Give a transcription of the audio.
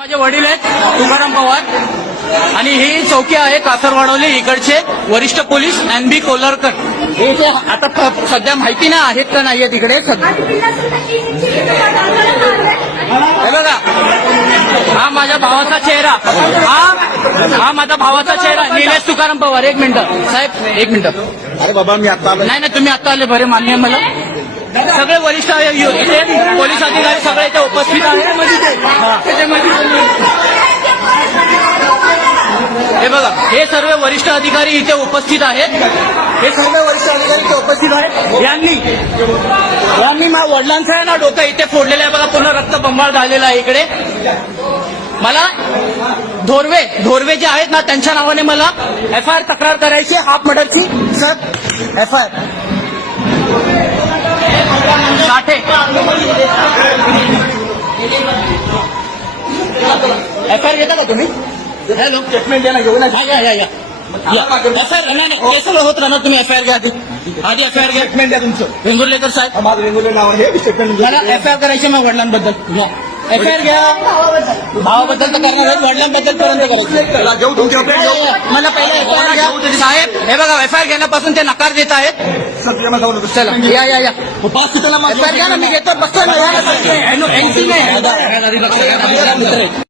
माझे वडील आहेत तुकाराम पवार आणि ही चौकी आहे कासरवाडवली इकडचे वरिष्ठ पोलीस NB कोलरकर. हे जे आता सध्या माहिती नाही आहेत का नाहीये तिकडे सध्या. हे बघा, हा माझ्या भावाचा चेहरा, हा माझा भावाचा चेहरा निलेश तुकाराम पवार. एक मिनिट साहेब, एक मिनिट. अरे बाबा मी आता नाही तुम्ही आता आले, बरे मान्य आहे मला. सगळे वरिष्ठ इथे पोलीस अधिकारी सगळे इथे उपस्थित आहेत. हे बघा, हे सर्व वरिष्ठ अधिकारी इथे उपस्थित आहेत. हे सर्व वरिष्ठ अधिकारी इथे उपस्थित आहेत. यांनी माझ्या वडिलांचं आहे ना डोकं इथे फोडलेलं आहे बघा, पूर्ण रक्तबंबाळ झालेला आहे इकडे. मला धोरवे जे आहेत ना त्यांच्या नावाने मला FIR तक्रार करायची हाफ मर्डरची. सर FIR साठे FIR घेता का तुम्ही? हॅलो, स्टेटमेंट द्या ना, घेऊन या. FIR नाही, हे सगळं होत राहणार. तुम्ही FIR घ्या आधी FIR घ्या. स्टेटमेंट द्या तुमचं. वेंगुर्लेकर साहेब, माझं वेगवेगळे नाव आहे. स्टेटमेंट मला FIR करायची मग वडिलांबद्दल. FIR घ्या. भावाबद्दल तर करणार आहे, वडिलांबद्दल पर्यंत करायचं. घेऊ तुमच्या मला पहिले FIR घ्या. साहेब हे बघा, FIR घेण्यापासून ते नकार देत आहेत. चला या 5 सीटाला FIR घ्या ना, मी घेतो. बसतो ना, NC नाही.